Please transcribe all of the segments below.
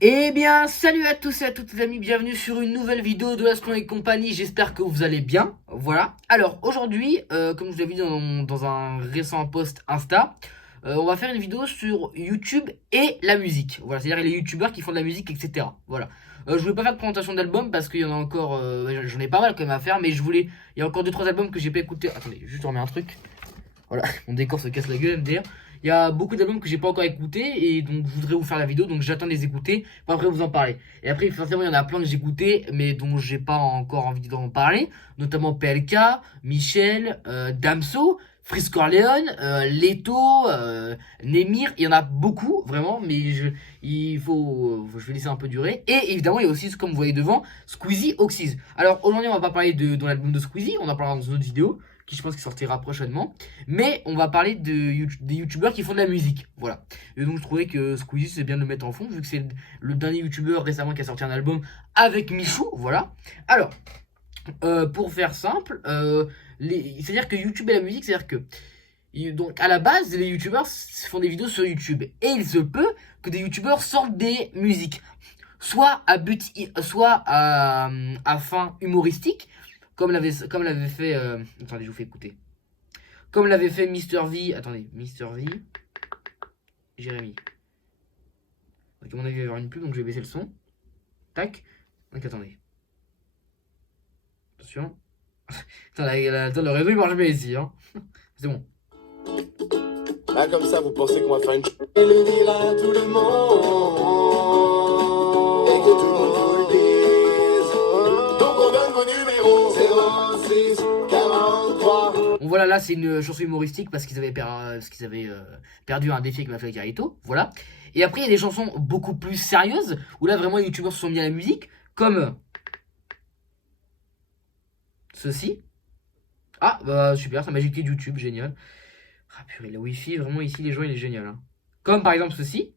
Eh bien, salut à tous et à toutes les amis, bienvenue sur une nouvelle vidéo de Aston et compagnie, j'espère que vous allez bien, voilà. Alors, aujourd'hui, comme je vous l'avais dit dans un récent post Insta, on va faire une vidéo sur YouTube et la musique, voilà, c'est-à-dire les youtubeurs qui font de la musique, etc. Voilà. Je voulais pas faire de présentation d'album parce qu'il y en a encore, j'en ai pas mal quand même à faire, mais il y a encore 2-3 albums que j'ai pas écouté. Attendez, juste on remet un truc, voilà, mon décor se casse la gueule, MDR. Il y a beaucoup d'albums que j'ai pas encore écoutés et donc je voudrais vous faire la vidéo, donc j'attends de les écouter pour après vous en parler. Et après forcément il y en a plein que j'ai écouté mais dont j'ai pas encore envie d'en parler, notamment PLK, Michel, Damso, Frisk Corleone, Leto, Nemir, il y en a beaucoup vraiment, mais je vais laisser un peu durer. Et évidemment il y a aussi, comme vous voyez devant, Squeezie Oxys. Alors aujourd'hui on va pas parler dans l'album de Squeezie, on en parlera dans une autre vidéo qui je pense qui sortira prochainement. Mais on va parler des youtubeurs qui font de la musique. Voilà. Et donc je trouvais que Squeezie c'est bien de le mettre en fond, vu que c'est le dernier youtubeur récemment qui a sorti un album avec Michou. Voilà. Alors, pour faire simple, c'est-à-dire que YouTube et la musique, c'est-à-dire que donc à la base, les youtubeurs font des vidéos sur YouTube. Et il se peut que des youtubeurs sortent des musiques. Soit à fin humoristique, comme l'avait fait. Attendez, je vous fais écouter. Comme l'avait fait Mister V. Attendez, Mister V. Jérémy. Donc, à mon avis, il va y avoir une pub, donc je vais baisser le son. Tac. Donc, attendez. Attention. Attends, le réseau il marche bien ici. Hein. C'est bon. Là, comme ça, vous pensez qu'on va faire une et le dire à tout le monde. Et que tout le monde vous le dise. Donc, on donne vos numéros 06 43. Bon, voilà, là, c'est une chanson humoristique parce qu'ils avaient, perdu un défi avec Mafia Carito. Voilà. Et après, il y a des chansons beaucoup plus sérieuses où là, vraiment, les youtubeurs se sont mis à la musique. Comme ceci. Ah, bah super, ça m'a de YouTube, génial. Ah purée, le wifi, vraiment ici, les gens, il est génial. Hein. Comme par exemple ceci.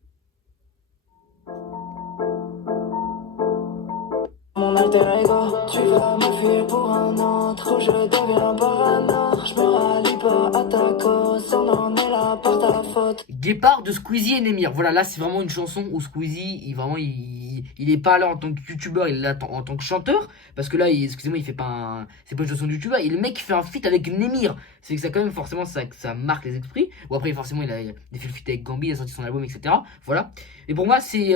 Mon alter ego, tu vas me fuir pour un autre, je deviens parano, je me rallie pas à ta cause, on en est là par ta faute. Guépard de Squeezie et Nemir. Voilà, là c'est vraiment une chanson où Squeezie, il est pas là en tant que youtubeur, il est là en tant que chanteur. Parce que là, excusez-moi, il fait pas c'est pas une chanson de youtubeur, le mec fait un feat avec Nemir. C'est que ça quand même forcément ça marque les esprits. Ou après forcément il a fait le feat avec Gambi, il a sorti son album, etc. Voilà. Et pour moi c'est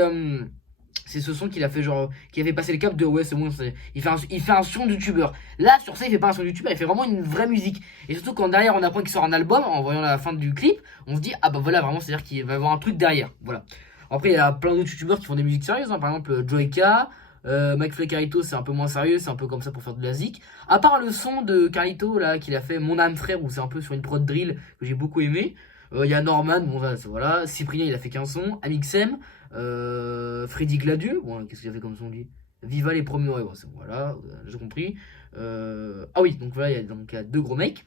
ce son qu'il a fait genre qui avait passé le cap de ouais c'est bon, il fait un son de youtubeur. Là sur ça il fait pas un son de youtubeur, il fait vraiment une vraie musique. Et surtout quand derrière on apprend qu'il sort un album, en voyant la fin du clip, on se dit ah bah voilà vraiment c'est à dire qu'il va y avoir un truc derrière. Voilà. Après il y a plein d'autres youtubeurs qui font des musiques sérieuses, hein. Par exemple Joyka, McFly Carito c'est un peu moins sérieux, c'est un peu comme ça pour faire de la zik. À part le son de Carito là qu'il a fait Mon âme frère où c'est un peu sur une prod drill que j'ai beaucoup aimé. Il y a Norman, bon voilà, Cyprien il a fait qu'un son, Amixem, Freddy Gladu, bon qu'est-ce qu'il a fait comme son lui, Viva les premiers, ouais, bon, voilà, j'ai compris. Ah oui, donc voilà, il y a deux gros mecs.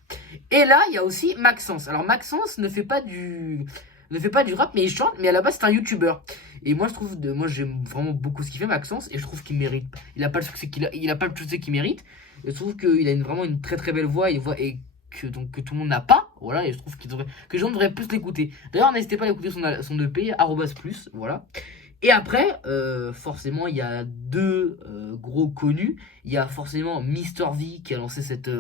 Et là, il y a aussi Maxence. Alors Maxence ne fait pas du rap, mais il chante, mais à la base c'est un youtubeur. Et moi moi j'aime vraiment beaucoup ce qu'il fait Maxence, et je trouve qu'il mérite. Il a pas le succès il a pas le succès qu'il mérite. Et je trouve qu'il a vraiment une très très belle voix, et que tout le monde n'a pas, voilà, et je trouve que les gens devraient plus l'écouter. D'ailleurs, n'hésitez pas à écouter son EP, @plus, voilà. Et après, forcément, il y a deux gros connus. Il y a forcément Mister V qui a lancé cette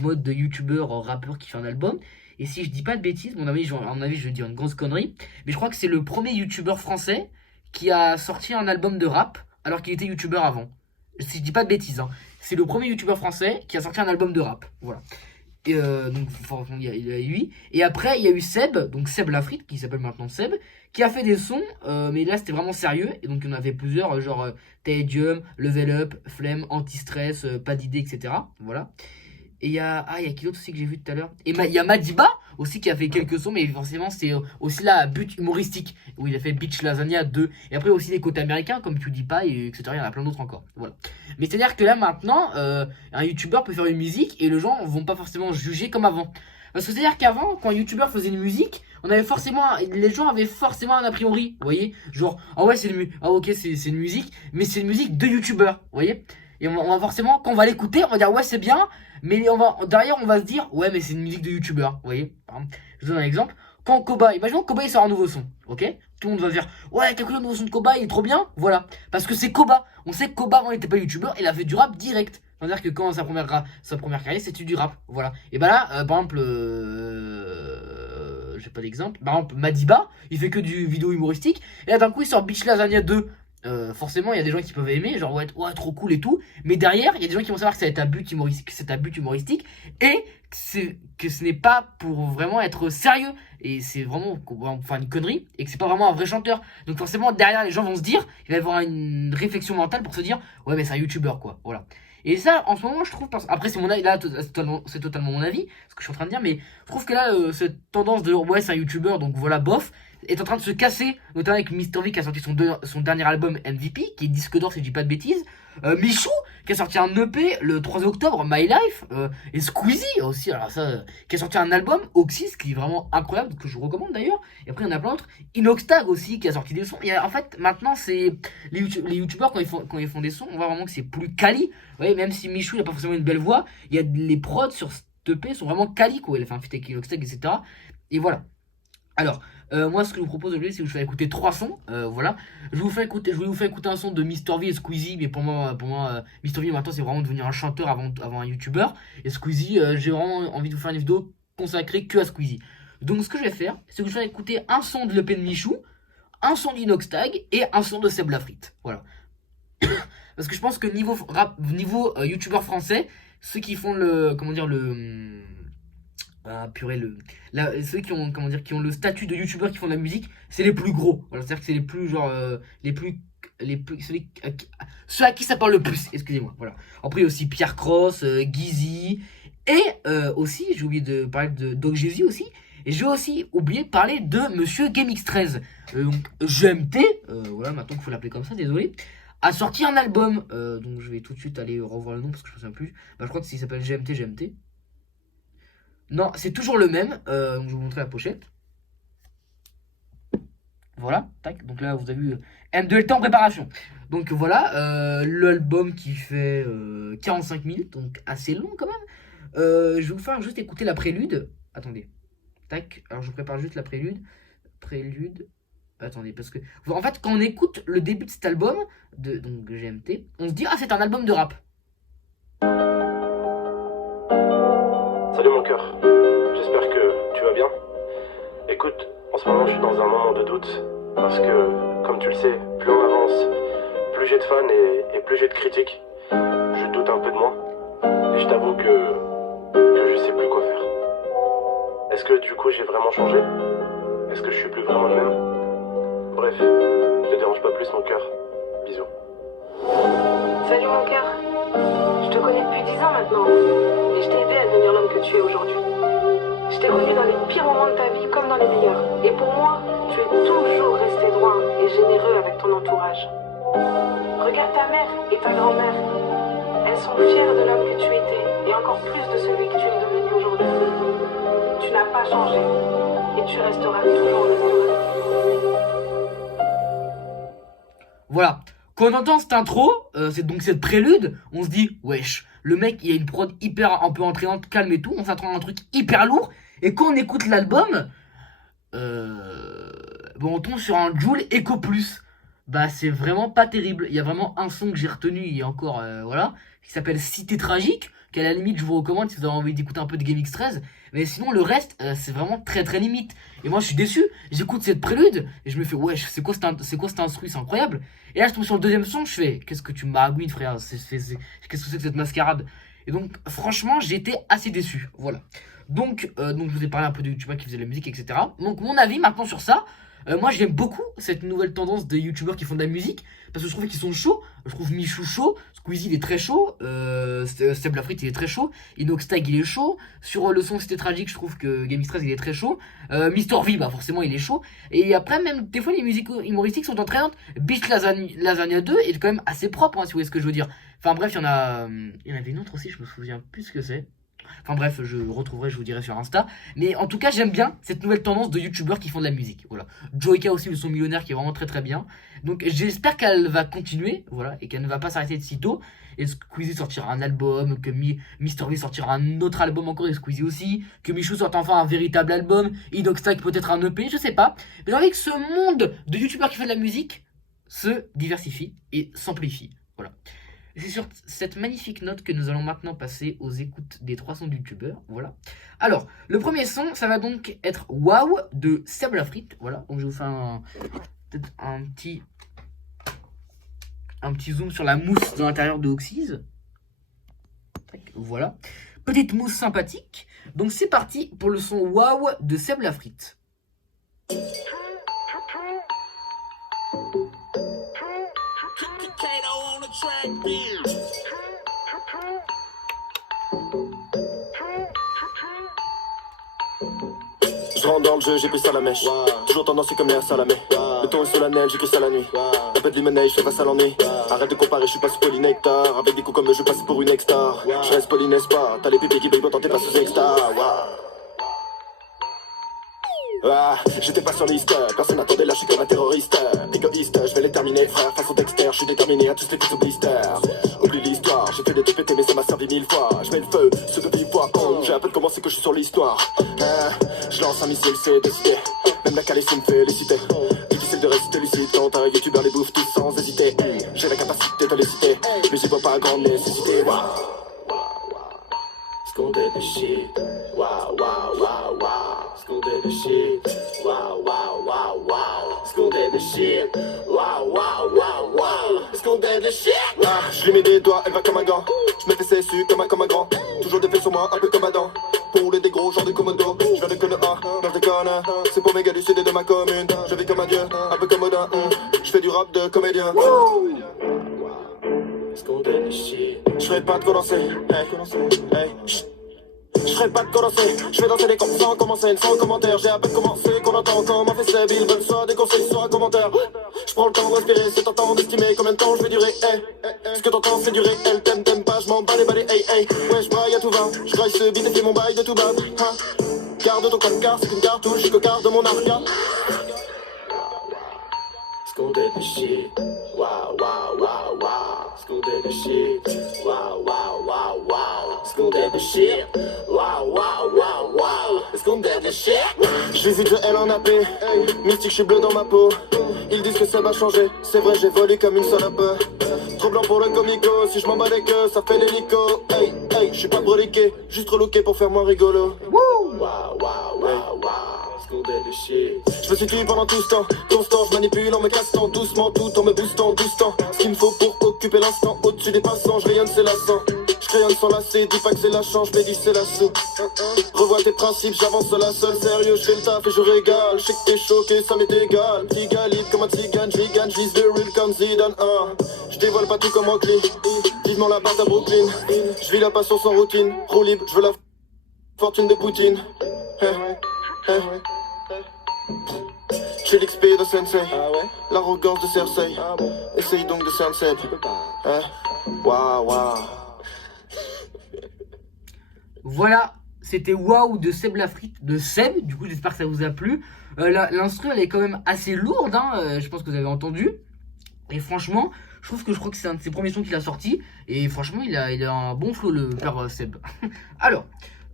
mode de youtubeur rappeur qui fait un album. Et si je dis pas de bêtises, à mon avis, je vais dire une grosse connerie, mais je crois que c'est le premier youtubeur français qui a sorti un album de rap alors qu'il était youtubeur avant. Si je dis pas de bêtises, hein. C'est le premier youtubeur français qui a sorti un album de rap. Voilà. Et donc il y a lui. Et après il y a eu Seb, donc Seb Lafrite, qui s'appelle maintenant Seb, qui a fait des sons, mais là c'était vraiment sérieux. Et donc il y en avait plusieurs, genre Tedium, Level Up, Flemme, Anti-Stress, Pas d'idée, etc. Voilà. Et il y a qui d'autre aussi que j'ai vu tout à l'heure. Et il y a Madiba aussi qui a fait quelques sons, mais forcément c'est aussi là à but humoristique, où il a fait Beach Lasagna 2. Et après aussi les côtés américains comme PewDiePie, et etc. Il y en a plein d'autres encore. Voilà. Mais c'est à dire que là maintenant, un youtubeur peut faire une musique et les gens vont pas forcément juger comme avant. Parce que c'est à dire qu'avant, quand un youtubeur faisait une musique, les gens avaient forcément un a priori, vous voyez. Genre, ah ouais, ok, c'est une musique, mais c'est une musique de youtubeur, vous voyez. Et on va forcément, quand on va l'écouter, on va dire ouais c'est bien, mais derrière on va se dire ouais mais c'est une musique de youtubeur, vous voyez. Par exemple, je vous donne un exemple. quand Koba, imaginons que Koba il sort un nouveau son, ok? Tout le monde va dire ouais, t'as écouté le nouveau son de Koba, il est trop bien, voilà. Parce que c'est Koba. On sait que Koba avant il était pas youtubeur, il a fait du rap direct. C'est-à-dire que quand sa première carrière c'était du rap, voilà. Et bah là, par exemple, j'ai pas d'exemple. Par exemple, Madiba, il fait que du vidéo humoristique. Et là d'un coup il sort Bitch Lasagna 2. Forcément, il y a des gens qui peuvent aimer, genre ouais, trop cool et tout. Mais derrière, il y a des gens qui vont savoir que c'est un but humoristique, et que ce n'est pas pour vraiment être sérieux. Et c'est vraiment enfin une connerie, et que c'est pas vraiment un vrai chanteur. Donc forcément, derrière, les gens vont se dire, il va y avoir une réflexion mentale pour se dire, ouais, mais c'est un youtubeur, quoi. Voilà. Et ça, en ce moment, je trouve, après, c'est mon avis, là, c'est totalement mon avis, ce que je suis en train de dire, mais je trouve que là, cette tendance de ouais, c'est un youtubeur, donc voilà, bof, est en train de se casser, notamment avec Mr V qui a sorti son dernier album MVP, qui est disque d'or si je dis pas de bêtises. Michou qui a sorti un EP le 3 octobre, My Life. Et Squeezie aussi, alors ça, qui a sorti un album, Oxys, qui est vraiment incroyable, que je vous recommande d'ailleurs. Et après, il y en a plein d'autres. Inoxtag aussi, qui a sorti des sons. Et en fait, maintenant, c'est les youtubeurs, quand ils font des sons, on voit vraiment que c'est plus quali. Ouais, même si Michou, il a pas forcément une belle voix, il y a les prods sur cet EP sont vraiment quali, quoi. Il a fait un feat avec Inoxtag, etc. Et voilà. Alors, moi, ce que je vous propose aujourd'hui, c'est que je vais écouter 3 sons. Voilà. Je vais vous faire écouter un son de Mr V et Squeezie. Mais pour moi Mr V maintenant, c'est vraiment devenir un chanteur avant un youtubeur. Et Squeezie, j'ai vraiment envie de vous faire une vidéo consacrée que à Squeezie. Donc, ce que je vais faire, c'est que je vais écouter un son de l'EP de Michou, un son d'Inoxtag et un son de Seb Lafrite. Voilà. Parce que je pense que niveau youtubeur français, ceux qui font ceux qui ont le statut de youtubeur qui font de la musique, c'est les plus gros. Voilà, c'est-à-dire que c'est les plus ceux à qui ça parle le plus, excusez-moi. Voilà. Après il y a aussi Pierre Cross, Guizy, et aussi j'ai oublié de parler de Doc Jésus aussi. Et j'ai aussi oublié de parler de Monsieur GameX13. Donc GMT, voilà, maintenant qu'il faut l'appeler comme ça, désolé, a sorti un album. Donc je vais tout de suite aller revoir le nom parce que je me souviens plus. Bah, je crois que s'il s'appelle GMT. Non, c'est toujours le même. Donc je vais vous montrer la pochette. Voilà, tac. Donc là, vous avez vu M2LT en préparation. Donc voilà, l'album qui fait 45 minutes, donc assez long quand même. Je vais vous faire juste écouter la prélude. Attendez. Tac. Alors je prépare juste la prélude. Attendez, parce que en fait, quand on écoute le début de cet album donc GMT, on se dit ah, c'est un album de rap. Salut mon cœur, j'espère que tu vas bien. Écoute, en ce moment je suis dans un moment de doute, parce que, comme tu le sais, plus on avance, plus j'ai de fans et plus j'ai de critiques. Je doute un peu de moi, et je t'avoue que je sais plus quoi faire. Est-ce que du coup j'ai vraiment changé? Est-ce que je suis plus vraiment le même? Bref, je te dérange pas plus mon cœur. Bisous. Salut mon cœur, je te connais depuis 10 ans maintenant et je t'ai aidé à devenir l'homme que tu es aujourd'hui. Je t'ai connu dans les pires moments de ta vie comme dans les meilleurs. Et pour moi, tu es toujours resté droit et généreux avec ton entourage. Regarde ta mère et ta grand-mère. Elles sont fières de l'homme que tu étais et encore plus de celui que tu es devenu aujourd'hui. Tu n'as pas changé et tu resteras toujours restauré. Voilà. Quand on entend cette intro, c'est donc cette prélude, on se dit wesh, le mec il a une prod hyper un peu entraînante, calme et tout, on s'attend à un truc hyper lourd. Et quand on écoute l'album, on tombe sur un Jul Echo Plus. Bah c'est vraiment pas terrible. Il y a vraiment un son que j'ai retenu et encore voilà, qui s'appelle Cité Tragique, qu'à la limite je vous recommande si vous avez envie d'écouter un peu de GameX13. Mais sinon le reste c'est vraiment très très limite. Et moi je suis déçu, j'écoute cette prélude et je me fais wesh, c'est quoi cet instru, c'est incroyable. Et là je tombe sur le deuxième son, je fais qu'est-ce que tu m'arguines frère, qu'est-ce que c'est que cette mascarade. Et donc franchement j'ai été assez déçu, voilà. Donc je vous ai parlé un peu de youtubeurs qui faisaient de la musique, etc. Donc mon avis maintenant sur ça, moi j'aime beaucoup cette nouvelle tendance de youtubeurs qui font de la musique, parce que je trouve qu'ils sont chauds. Je trouve Michou chaud, Squeezie il est très chaud, Seb Lafrite il est très chaud, Inoxtag il est chaud. Sur le son C'était Tragique, je trouve que GameX13 il est très chaud, Mr V bah forcément il est chaud. Et après même des fois les musiques humoristiques sont entraînantes. Bitch Lasagna 2 est quand même assez propre, hein, si vous voyez ce que je veux dire. Enfin bref, il y en avait une autre aussi, je me souviens plus ce que c'est. Enfin bref, je retrouverai, je vous dirai sur Insta. Mais en tout cas, j'aime bien cette nouvelle tendance de youtubeurs qui font de la musique. Voilà. Joeyka aussi, le son millionnaire, qui est vraiment très très bien. Donc j'espère qu'elle va continuer, voilà, et qu'elle ne va pas s'arrêter de sitôt. Et Squeezie sortira un album, que Mister V sortira un autre album encore, et Squeezie aussi. Que Michou sorte enfin un véritable album. Inoxtag peut-être un EP, je sais pas. Mais j'ai envie que ce monde de youtubeurs qui fait de la musique se diversifie et s'amplifie. Voilà. C'est sur cette magnifique note que nous allons maintenant passer aux écoutes des 3 sons de youtubeurs. Voilà. Alors, le premier son, ça va donc être Wow de Seb Lafrite. Voilà. Donc je vous fais peut-être un petit zoom sur la mousse de l'intérieur de Oxys. Voilà. Petite mousse sympathique. Donc c'est parti pour le son Wow de Seb Lafrite. Je rentre dans le jeu, j'ai pris ça à la mèche. Toujours tendancieux comme l'air salamé. Le ton est solennel, j'écris ça la nuit. Un peu de limonade, je fais face à l'ennui. Arrête de comparer, je suis pas sous polynectar. Avec des coups comme je passe pour une ex-star. Je reste poli, n'est-ce pas? T'as les pépés qui brillent pourtant t'es pas sous extra. J'étais pas sur liste, personne n'attendait là, je suis comme un terroriste. Égoïste, je vais les terminer, frère, façon Dexter, je suis déterminé à tous les coups au blister. Oublie l'histoire, j'ai fait des TPT mais ça m'a servi 1000 fois. Je mets le feu, ceux de vive voix, j'ai un peu de commencer que je suis sur l'histoire. Je lance un missile, c'est décidé, même la calée me féliciter. Difficile de résister lucide quand un youtubeur les bouffe tous sans hésiter. J'ai la capacité de les citer, mais j'y vois pas grande nécessité. Scondé de shit, wow, wow, wow, wow. Scondé de shit, wow, wow, wow, wow. Scondé de shit, wow, wow, wow, wow. Scondé de shit. Je lui mets des doigts, elle va comme un gant. Je me fais cessu comme un grand. Toujours des faits sur moi, un peu comme Adam. Pour les gros, genre de Komodo. Je viens de Konoha, non je déconne. C'est pour mes gars du sud et de ma commune. Je vis comme un dieu, un peu comme Odin. Je fais du rap de comédien. Scondé de shit. Je ferai pas de condenser, hey, je ferai pas de condenser, je vais danser les comptes sans commencer, sans commentaire. J'ai à peine commencé qu'on entend comment fait Seb. Ils veulent soit des conseils, soit un commentaire. Je prends le temps de respirer, c'est tentant d'estimer combien de temps je vais durer. Ce que t'entends c'est du réel, t'aimes pas, je m'en bats les balais, ouais je braille à tout va, je graille ce beat et fais mon bail de tout bas. Garde ton code car c'est une cartouche, je cocarde de mon arca. Scondé de shit, wow, wow, wow, wow. Scondé de shit, wow, wow, wow, wow. Scondé de shit, wow, wow, wow, wow. Scondé de shit. Je visite, je L en AP, mystique, je suis bleu dans ma peau. Ils disent que ça va changer, c'est vrai, j'évolue comme une salope. Trop blanc pour le comico, si je m'en bats les queues, ça fait l'hélico. Hey, je suis pas broliqué, juste relooké pour faire moins rigolo. Wow, wow, wow, wow. De shit. Je me suis tué pendant tout ce temps, constant, je manipule en me cassant doucement, tout en me boostant. Ce qu'il me faut pour occuper l'instant, au-dessus des passants, je rayonne, c'est lassant. Je crayonne sans lasser, dis pas que c'est la chance, je me dis c'est la soupe. Revois tes principes, j'avance la seule, sérieux, je fais le taf et je régale. Je sais que t'es choqué, ça m'est égal. Petit galide comme un tzigane, j'vigane, j'vise le real comme Zidane. Je dévoile pas tout comme Oakley, vivement la part à Brooklyn. Je vis la passion sans routine, roue libre, je veux la fortune de Poutine. J'ai l'XP de Sensei, l'arrogance de Cersei. Essaye donc de cerner Seb. Waouh. Voilà, c'était Wow de Seb Lafrite, de Seb. Du coup, j'espère que ça vous a plu. L'instru, elle est quand même assez lourde, hein, je pense que vous avez entendu. Et franchement, je crois que c'est un de ses premiers sons qu'il a sorti. Et franchement, il a un bon flow, le père Seb. Alors,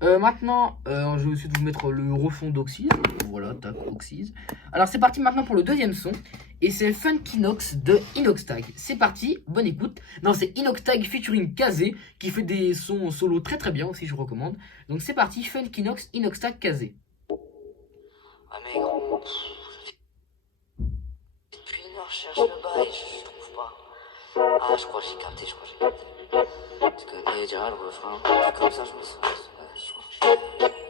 maintenant, je vais aussi vous mettre le refond d'Oxys. Voilà, tac, Oxys. Alors, c'est parti maintenant pour le deuxième son. Et c'est Funkinox de Inoxtag. C'est parti, bonne écoute. Non, c'est Inoxtag featuring Kazé, qui fait des sons solo très très bien aussi, je vous recommande. Donc, c'est parti, Funkinox, Inoxtag, Kazé. Ah, mais gros. Depuis une heure, je cherche le bail, je trouve pas. Ah, je crois que j'ai capté. Tu connais déjà le refrain. C'est comme ça, je me sens.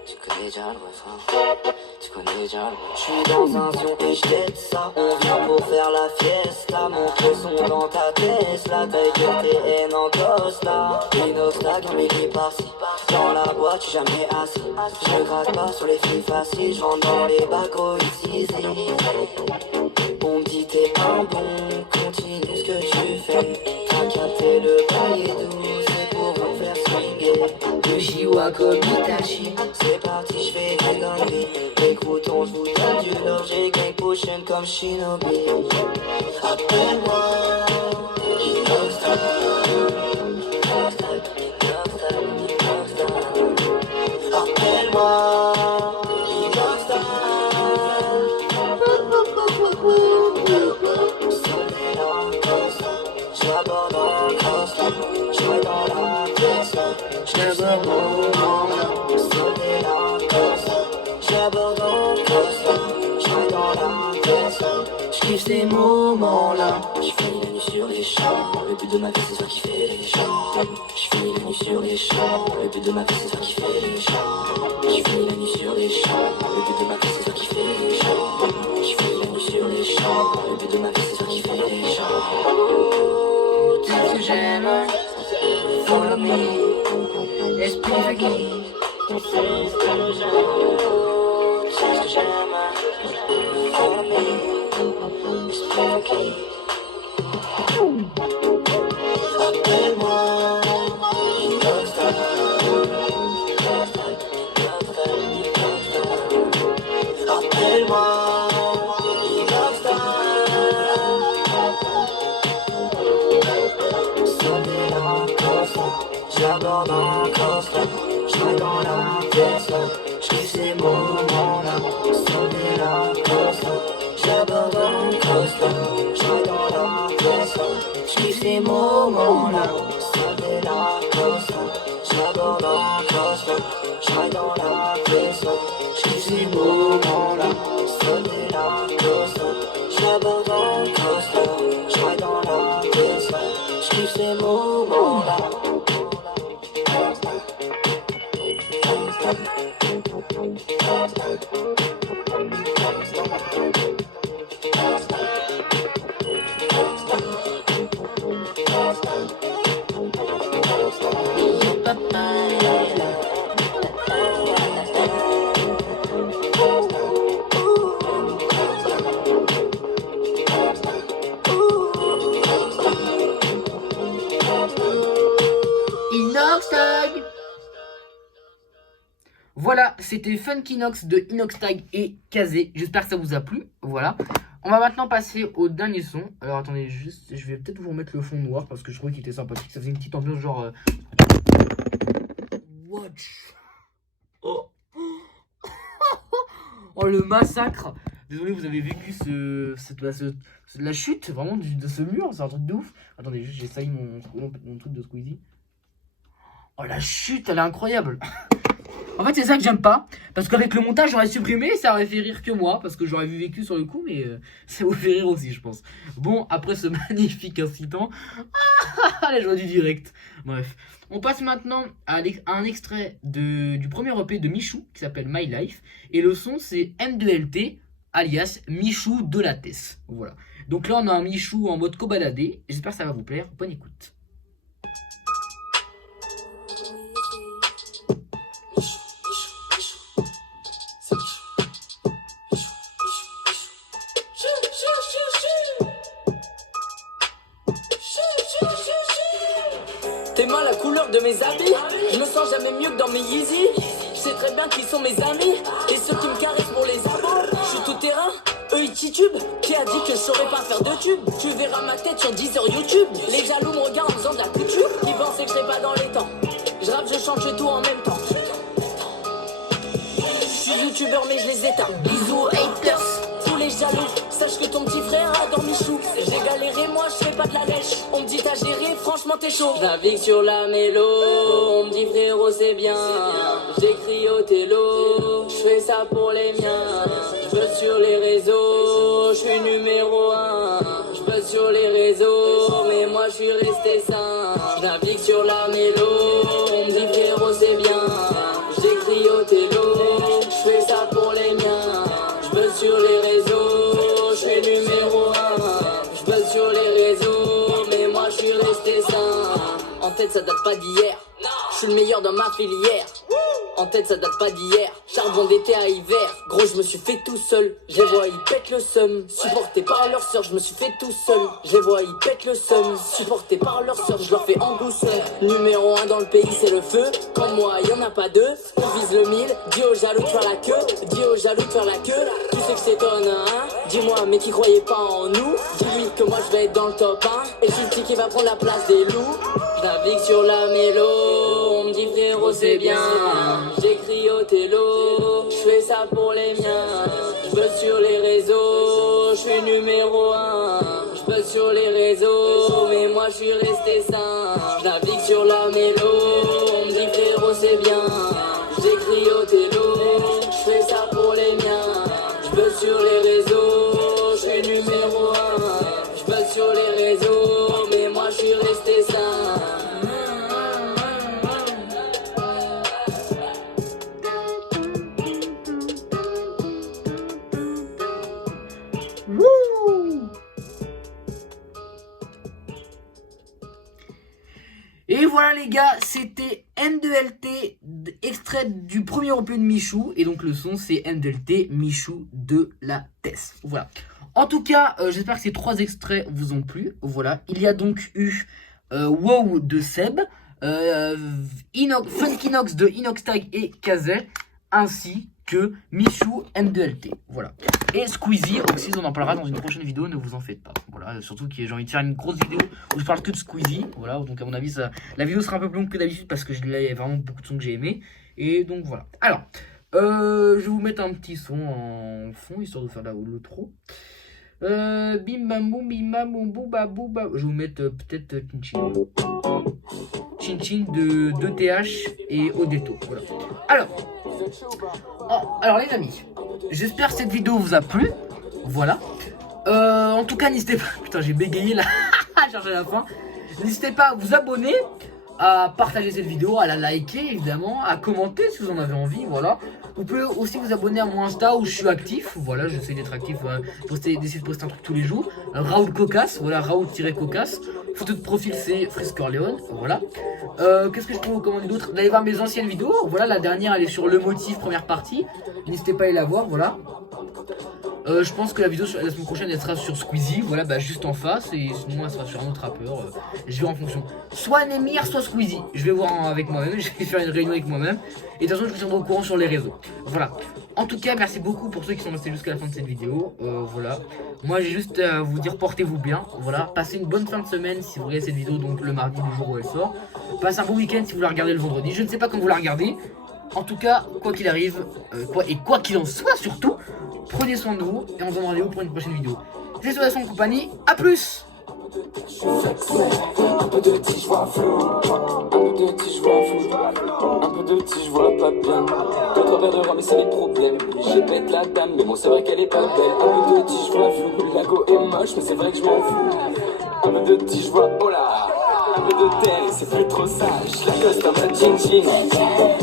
Tu connais déjà le refrain. Je suis dans un son et j't'aide ça. On vient pour faire la fiesta. Mon son dans ta Tesla. Taille que TN en Costa. Inoxtag, un midi par-ci. Dans la boîte, j'suis jamais assis. Je gratte pas sur les filles faciles. J'rentre dans les bacs ici. On me dit t'es un bon. Continue ce que tu fais. T'as capté le bail et tout. C'est pour vous faire swinguer. Le J.O. moi comme Itachi. C'est parti, j'fais gang dans vie. Écoutons, j'vous donne du love. J'ai gang potion comme Shinobi. Appelle-moi Inoxtag. Appelle-moi Inoxtag. J'aborde en Costa, j'vois dans la pièce. J'aborde en Costa, j'aborde en Costa, j'vois dans la pièce. J'kiffe ces moments-là. J'finis la nuit sur les champs. Le but de ma vie c'est faire kiffer les gens. J'finis la nuit sur les champs. Le but de ma vie c'est faire kiffer les gens. J'finis la nuit sur les champs. Le but de ma vie c'est faire kiffer les gens. J'finis la nuit sur les champs. Le but de ma vie c'est faire kiffer les gens. Tu sais ce que j'aime, follow me, esprit faki. Tu sais ce que j'aime, tu sais ce que j'aime, follow me, esprit faki. Appelle-moi Inoxtag. Appelle-moi Inoxtag. Sonner la Costa, j'aborde en Costa, j'vois dans la pièce. J'kiffe ces moments-là. Sonner la Costa, j'aborde en Costa, j'vois dans la pièce. J'kiffe ces moments-là. Sonner la Costa, j'aborde en Costa, j'vois dans la pièce. J'kiffe ces moments-là. Sonner la Costa, j'aborde en Costa, j'vois dans la pièce. J'kiffe ces moments-là. Inoxtag. Voilà, c'était Funky Nox de Inoxtag et Kazé. J'espère que ça vous a plu. Voilà. On va maintenant passer au dernier son. Alors attendez, juste, je vais peut-être vous remettre le fond noir parce que je trouvais qu'il était sympathique. Ça faisait une petite ambiance genre. Watch. Oh. Oh le massacre. Désolé, vous avez vécu la chute vraiment de ce mur. C'est un truc de ouf. Attendez, juste j'essaye mon truc de Squeezie. Oh la chute, elle est incroyable. En fait c'est ça que j'aime pas. Parce qu'avec le montage j'aurais supprimé. Ça aurait fait rire que moi. Parce que j'aurais vu vécu sur le coup. Mais ça vous fait rire aussi je pense. Bon, après ce magnifique incitant. La joie du direct. Bref. On passe maintenant à un extrait du premier EP de Michou. Qui s'appelle My Life. Et le son c'est M2LT. Alias Michou de la Tess. Voilà. Donc là on a un Michou en mode cobaladé. J'espère que ça va vous plaire. Bonne écoute. T'aimes la couleur de mes habits, je me sens jamais mieux que dans mes Yeezy. Je sais très bien qui sont mes amis et ceux qui me caressent pour les abos. Je suis tout terrain, eux ils titubent. Qui a dit que je saurais pas faire de tube? Tu verras ma tête sur 10 heures YouTube. Les jaloux me regardent en faisant de la couture. Ils pensaient que je serais pas dans les temps. Je rappe, je chante, je fais tout en même temps. Je suis youtubeur mais je les éteins. Bisous haters, tous les jaloux. Sache que ton petit frère adore Michou. J'ai galéré, moi je fais pas de la lèche. On me dit t'as géré, franchement t'es chaud. Je navigue sur la mélo, on me dit frérot c'est bien. J'écris au télo, je fais ça pour les miens. Je buzz sur les réseaux, je suis numéro 1. Je buzz sur les réseaux, mais moi je suis resté sain. Je navigue sur la mélo, on me dit frérot c'est bien. J'écris au télo, je fais ça pour les miens. Je buzz sur les réseaux, je suis numéro 1. Je buzz sur les réseaux, mais moi je suis resté sain. En tête ça date pas d'hier, je suis le meilleur dans ma filière. En tête ça date pas d'hier, charbon d'été à hiver. Gros je me suis fait tout seul, je les vois ils pètent le seum. Supporté par leur sœur, je me suis fait tout seul. Je les vois ils pètent le seum. Supporté par leur sœur, je leur fais en douceur. Numéro 1 dans le pays c'est le feu. Comme moi y'en a pas deux, on vise le 1000. Dis aux jaloux de faire la queue, dis aux jaloux de faire la queue. Tu sais que c'est ton hein. Dis-moi mais qui croyait pas en nous. Dis-lui que moi je vais être dans le top 1. Et je suis le petit qui va prendre la place des loups. Je navigue sur la mélo, on me dit frérot c'est bien. J'écris au télo, je fais ça pour les miens. Je buzz sur les réseaux, je suis numéro 1. Je buzz sur les réseaux, mais moi je suis resté sain. Je navigue sur la mélo, on me dit frérot c'est bien. J'écris au télo, je fais ça pour les miens. Je buzz sur les réseaux, je suis numéro 1. Je buzz sur les réseaux, mais moi je suis resté sain. Et voilà les gars, c'était N2LT, extrait du premier EP de Michou. Et donc le son c'est N2LT, Michou de la Tess. Voilà. En tout cas, j'espère que ces 3 extraits vous ont plu. Voilà. Il y a donc eu Wow de Seb, Funky Nox de Inoxtag et Kazel, ainsi que Michou N2LT. Voilà. Et Squeezie, aussi on en parlera dans une prochaine vidéo, ne vous en faites pas. Voilà, surtout que j'ai envie de faire une grosse vidéo où je parle que de Squeezie. Voilà, donc à mon avis, la vidéo sera un peu plus longue que d'habitude parce que il y a vraiment beaucoup de sons que j'ai aimés. Et donc voilà. Alors, je vais vous mettre un petit son en fond, histoire de faire l'outro. Bim bam boum bim bam boum bouba bouba. Je vais vous mettre peut-être Chin Chin. Chin Chin de 2TH et Odeto. Voilà. Alors les amis, j'espère que cette vidéo vous a plu. Voilà. En tout cas, n'hésitez pas. Putain, j'ai bégayé là. à chercher la fin. N'hésitez pas à vous abonner, à partager cette vidéo, à la liker évidemment, à commenter si vous en avez envie. Voilà. Vous pouvez aussi vous abonner à mon Insta où je suis actif. Voilà, j'essaie d'être actif, d'essayer de poster un truc tous les jours. Raoul Cocasse, voilà, Raoul-Cocasse. Photo de profil c'est Frisk Corleone, voilà. Qu'est-ce que je peux vous recommander d'autre? D'aller voir mes anciennes vidéos. Voilà, la dernière elle est sur le motif, première partie. N'hésitez pas à aller la voir, voilà. Je pense que la vidéo la semaine prochaine elle sera sur Squeezie, voilà, bah juste en face, et sinon elle sera sur un autre rappeur. Je vais en fonction. Soit Nemir, soit Squeezie. Je vais voir avec moi-même, je vais faire une réunion avec moi-même. Et de toute façon, je vous tiendrai au courant sur les réseaux. Voilà. En tout cas, merci beaucoup pour ceux qui sont restés jusqu'à la fin de cette vidéo. Voilà. Moi, j'ai juste à vous dire portez-vous bien. Voilà. Passez une bonne fin de semaine si vous regardez cette vidéo, donc le mardi, le jour où elle sort. Passez un bon week-end si vous la regardez le vendredi. Je ne sais pas quand vous la regardez. En tout cas, quoi qu'il arrive, quoi qu'il en soit surtout, prenez soin de vous et on se donne rendez-vous pour une prochaine vidéo. C'est Sodation en compagnie, à plus! Un peu de petit, je vois flou. Un peu de petit, je vois flou. Un peu de petit, je vois pas bien. 4 verres de rhum, mais c'est les problèmes. J'ai pète la dame, mais bon, c'est vrai qu'elle est pas belle. Un peu de petit, je vois flou. La go est moche, mais c'est vrai que je m'en fous. Un peu de petit, je vois, oh là. Un peu de tel, c'est plus trop sage. La coste en mode chin-chin.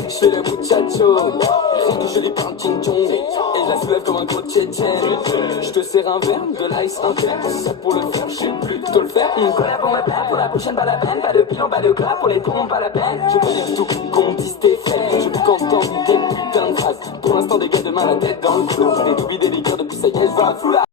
Je fais le muchacho. Rien que je lui parle chin-chong. Et je la soulève comme un gros tchétchène. Je te sers un verre, de l'ice, un verre. C'est ça pour le faire, je sais plutôt le faire. Collab pour ma peine, pour la prochaine, pas la peine. Pas de pilon, pas de gras, pour les cons, pas la peine. Je connais tout, qu'on dise tes faits. Je peux qu'entendre tes putains de phrases. Pour l'instant, des gars de main la tête dans le flot. Des doubis, des liqueurs, depuis ça y est, je vais à flou là.